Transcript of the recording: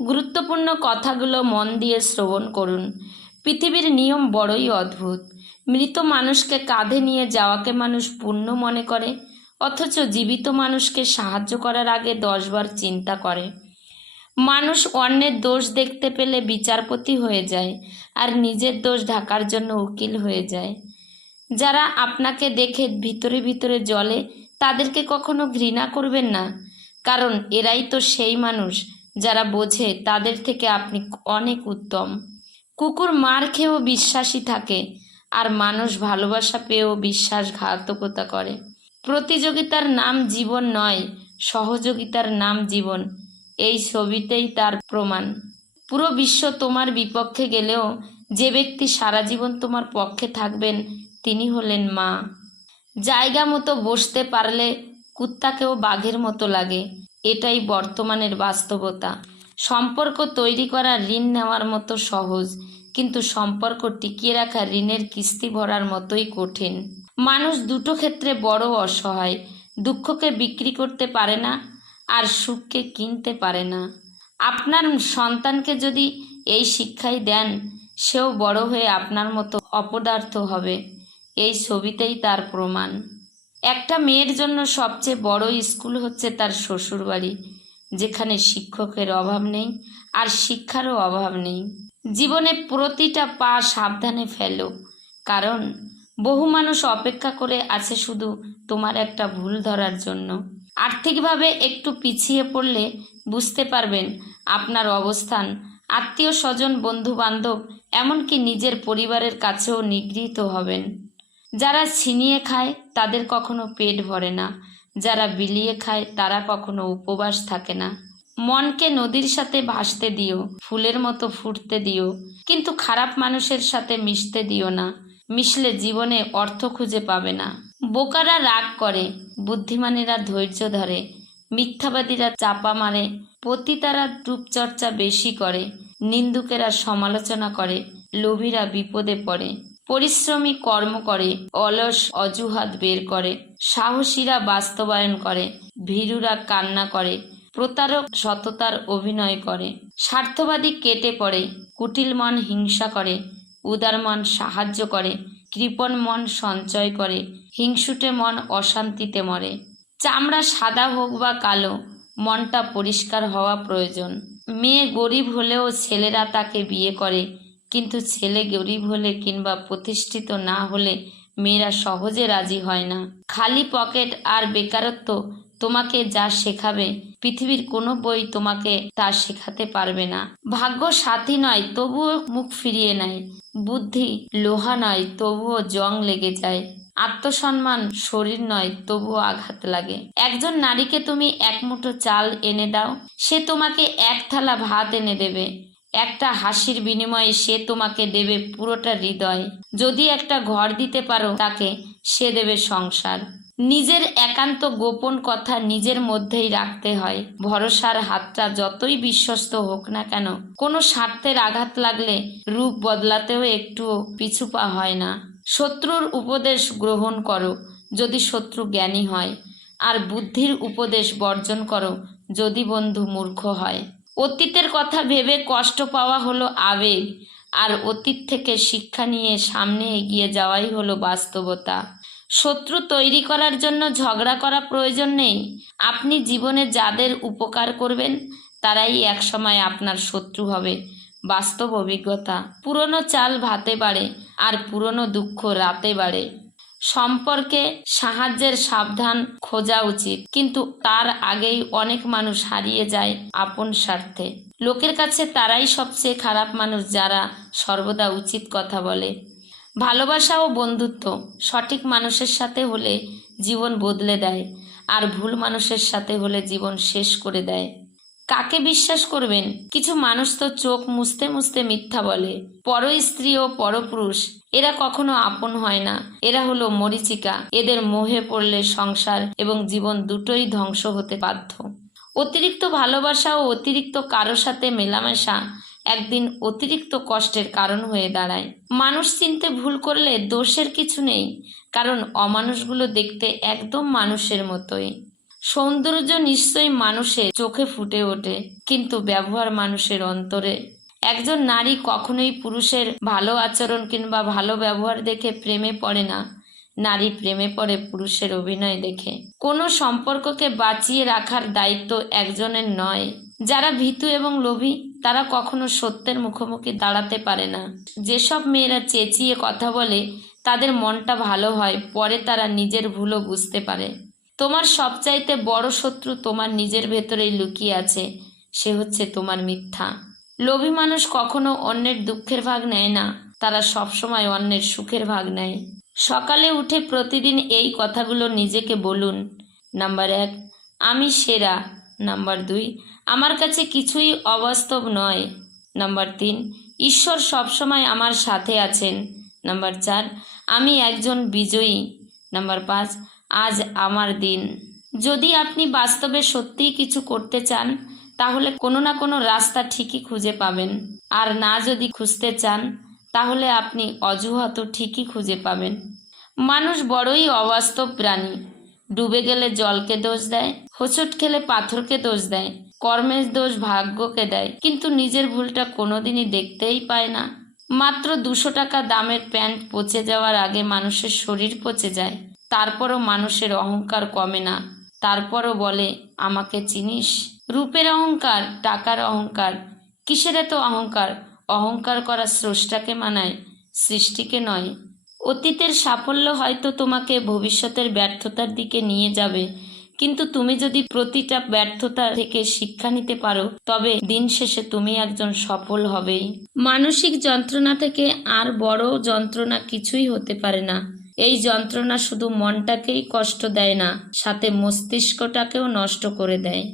গুরুত্বপূর্ণ কথাগুলো মন দিয়ে শ্রবণ করুন। পৃথিবীর নিয়ম বড়ই অদ্ভুত। মৃত মানুষকে কাঁধে নিয়ে যাওয়াকে মানুষ পুণ্য মনে করে, অথচ জীবিত মানুষকে সাহায্য করার আগে 10বার চিন্তা করে। মানুষ অন্যের দোষ দেখতে পেলে বিচারপতি হয়ে যায়, আর নিজের দোষ ঢাকার জন্য উকিল হয়ে যায়। যারা আপনাকে দেখে ভিতরে ভিতরে জ্বলে, তাদেরকে কখনো ঘৃণা করবেন না, কারণ এরাই তো সেই মানুষ যারা বোঝে তাদের থেকে আপনি অনেক উত্তম। কুকুর মার খেয়েও বিশ্বাসী থাকে, আর মানুষ ভালোবাসা পেয়েও বিশ্বাসঘাতকতা করে। প্রতিযোগিতার নাম জীবন নয়, সহযোগিতার নাম জীবন। এই ছবিতেই তার প্রমাণ। পুরো বিশ্ব তোমার বিপক্ষে গেলেও যে ব্যক্তি সারা জীবন তোমার পক্ষে থাকবেন, তিনি হলেন মা। জায়গা মতো বসতে পারলে কুত্তাকেও বাঘের মতো লাগে, এটাই বর্তমানের বাস্তবতা। সম্পর্ক তৈরি করা ঋণ নেওয়ার মতো সহজ, কিন্তু সম্পর্ক টিকিয়ে রাখা ঋণের কিস্তি ভরার মতোই কঠিন। মানুষ দুটো ক্ষেত্রে বড় অসহায়। দুঃখকে বিক্রি করতে পারে না, আর সুখকে কিনতে পারে না। আপনার সন্তানকে যদি এই শিক্ষাই দেন, সেও বড় হয়ে আপনার মতো অপদার্থ হবে। এই ছবিতেই তার প্রমাণ। একটা মেয়ের জন্য সবচেয়ে বড় স্কুল হচ্ছে তার শ্বশুরবাড়ি, যেখানে শিক্ষকের অভাব নেই আর শিক্ষারও অভাব নেই। জীবনে প্রতিটা পা সাবধানে ফেলো, কারণ বহু মানুষ অপেক্ষা করে আছে শুধু তোমার একটা ভুল ধরার জন্য। আর্থিকভাবে একটু পিছিয়ে পড়লে বুঝতে পারবেন আপনার অবস্থান। আত্মীয় স্বজন, বন্ধু বান্ধব, এমনকি নিজের পরিবারের কাছেও নিগৃহীত হবেন। যারা ছিনিয়ে খায় তাদের কখনো পেট ভরে না, যারা বিলিয়ে খায় তারা কখনো উপবাস থাকে না। মনকে নদীর সাথে ভাসতে দিও, ফুলের মতো ফুটতে দিও, কিন্তু খারাপ মানুষের সাথে মিশতে দিও না। মিশলে জীবনে অর্থ খুঁজে পাবে না। বোকারা রাগ করে, বুদ্ধিমানেরা ধৈর্য ধরে, মিথ্যাবাদীরা চাপা মারে, পতিতারা রূপচর্চা বেশি করে, নিন্দুকেরা সমালোচনা করে, লোভীরা বিপদে পড়ে, পরিশ্রমী কর্ম করে, অলস অজুহাত বের করে, সাহসীরা বাস্তবায়ন করে, ভীরুরা কান্না করে, প্রতারক সততার অভিনয় করে, স্বার্থবাদী কেটে পড়ে, কুটিল মন হিংসা করে, উদার মন সাহায্য করে, কৃপণ মন সঞ্চয় করে, হিংসুটে মন অশান্তিতে মরে। চামড়া সাদা হোক বা কালো, মনটা পরিষ্কার হওয়া প্রয়োজন। মেয়ে গরিব হলেও ছেলেরা তাকে বিয়ে করে, কিন্তু ছেলে গরিব হলে কিংবা প্রতিষ্ঠিত না হলে মেয়েরা সহজে রাজি হয় না। খালি পকেট আর বেকারত্ব তোমাকে যা শেখাবে, পৃথিবীর কোনো বই তোমাকে তা শেখাতে পারবে না। ভাগ্য সাথী নয়, তবুও মুখ ফিরিয়ে নেয়। বুদ্ধি লোহা নয়, তবুও জং লেগে যায়। আত্মসম্মান শরীর নয়, তবুও আঘাত লাগে। একজন নারীকে তুমি এক মুঠো চাল এনে দাও, সে তোমাকে এক থালা ভাত এনে দেবে। একটা হাসির বিনিময়ে সে তোমাকে দেবে পুরোটা হৃদয়। যদি একটা ঘর দিতে পারো তাকে, সে দেবে সংসার। নিজের একান্ত গোপন কথা নিজের মধ্যেই রাখতে হয়। ভরসার হাতটা যতই বিশ্বস্ত হোক না কেন, কোনো স্বার্থের আঘাত লাগলে রূপ বদলাতেও একটুও পিছু পা হয় না। শত্রুর উপদেশ গ্রহণ করো যদি শত্রু জ্ঞানী হয়, আর বুদ্ধির উপদেশ বর্জন করো যদি বন্ধু মূর্খ হয়। অতীতের কথা ভেবে কষ্ট পাওয়া হলো আবেগ, আর অতীত থেকে শিক্ষা নিয়ে সামনে এগিয়ে যাওয়াই হলো বাস্তবতা। শত্রু তৈরি করার জন্য ঝগড়া করা প্রয়োজন নেই। আপনি জীবনে যাদের উপকার করবেন তারাই একসময় আপনার শত্রু হবে। বাস্তব অভিজ্ঞতা। পুরনো চাল ভাতে বাড়ে, আর পুরনো দুঃখ রাতে বাড়ে। সম্পর্কে সাহায্যের সাবধান খোঁজা উচিত, কিন্তু তার আগেই অনেক মানুষ হারিয়ে যায় আপন স্বার্থে। লোকের কাছে তারাই সবচেয়ে খারাপ মানুষ যারা সর্বদা উচিত কথা বলে। ভালোবাসা ও বন্ধুত্ব সঠিক মানুষের সাথে হলে জীবন বদলে দেয়, আর ভুল মানুষের সাথে হলে জীবন শেষ করে দেয়। কাকে বিশ্বাস করবেন? কিছু মানুষ তো চোখ মুছতে মুছতে মিথ্যা বলে। পর স্ত্রী ও পরপুরুষ, এরা কখনো আপন হয় না। এরা হলো মরীচিকা। এদের মোহে পড়লে সংসার এবং জীবন দুটোই ধ্বংস হতে বাধ্য। অতিরিক্ত ভালোবাসা ও অতিরিক্ত কারো সাথে মেলামেশা একদিন অতিরিক্ত কষ্টের কারণ হয়ে দাঁড়ায়। মানুষ চিনতে ভুল করলে দোষের কিছু নেই, কারণ অমানুষগুলো দেখতে একদম মানুষের মতোই। সৌন্দর্য নিশ্চয়ই মানুষের চোখে ফুটে ওঠে, কিন্তু ব্যবহার মানুষের অন্তরে। একজন নারী কখনোই পুরুষের ভালো আচরণ কিংবা ভালো ব্যবহার দেখে প্রেমে পড়ে না, নারী প্রেমে পড়ে পুরুষের অভিনয় দেখে। কোনো সম্পর্ককে বাঁচিয়ে রাখার দায়িত্ব একজনের নয়। যারা ভীতু এবং লোভী তারা কখনো সত্যের মুখোমুখি দাঁড়াতে পারে না। যেসব মেয়েরা চেঁচিয়ে কথা বলে তাদের মনটা ভালো হয়, পরে তারা নিজের ভুলও বুঝতে পারে। তোমার সবচাইতে বড় শত্রু তোমার নিজের ভেতরেই লুকিয়ে আছে, সে হচ্ছে তোমার মিথ্যা। লোভী মানুষ কখনো অন্যের দুঃখের ভাগ নেয় না, তারা সবসময় অন্যের সুখের ভাগ নেয়। সকালে উঠে প্রতিদিন এই কথাগুলো নিজেকে বলুন। নাম্বার 1, আমি সেরা। নাম্বার 2, আমার কাছে কিছুই অবাস্তব নয়। নাম্বার 3, ঈশ্বর সবসময় আমার সাথে আছেন। নাম্বার 4, আমি একজন বিজয়ী। নাম্বার 5, আজ আমার দিন। যদি আপনি বাস্তবে সত্যিই কিছু করতে চান তাহলে কোনো না কোনো রাস্তা ঠিকই খুঁজে পাবেন, আর না যদি খুঁজতে চান তাহলে আপনি অজুহাতও ঠিকই খুঁজে পাবেন। মানুষ বড়ই অবাস্তব প্রাণী। ডুবে গেলে জলকে দোষ দেয়, হোঁচট খেলে পাথরকে দোষ দেয়, কর্মের দোষ ভাগ্যকে দেয়, কিন্তু নিজের ভুলটা কোনোদিনই দেখতেই পায় না। মাত্র 200 টাকা দামের প্যান্ট পচে যাওয়ার আগে মানুষের শরীর পচে যায়, তারপরও মানুষের অহংকার কমে না। তারপরও বলে, আমাকে চিনিস? রূপের অহংকার, টাকার অহংকার, কিসের এত অহংকার? অহংকার করা স্রষ্টাকে মানায়, সৃষ্টিকে নয়। অতীতের সাফল্য হয়তো তোমাকে ভবিষ্যতের ব্যর্থতার দিকে নিয়ে যাবে, কিন্তু তুমি যদি প্রতিটা ব্যর্থতা থেকে শিক্ষা নিতে পারো তবে দিন শেষে তুমি একজন সফল হবেই। মানসিক যন্ত্রণা থেকে আর বড় যন্ত্রণা কিছুই হতে পারে না। এই যন্ত্রণা শুধু মনটাকেই কষ্ট দেয় না, সাথে মস্তিষ্কটাকেও নষ্ট করে দেয়।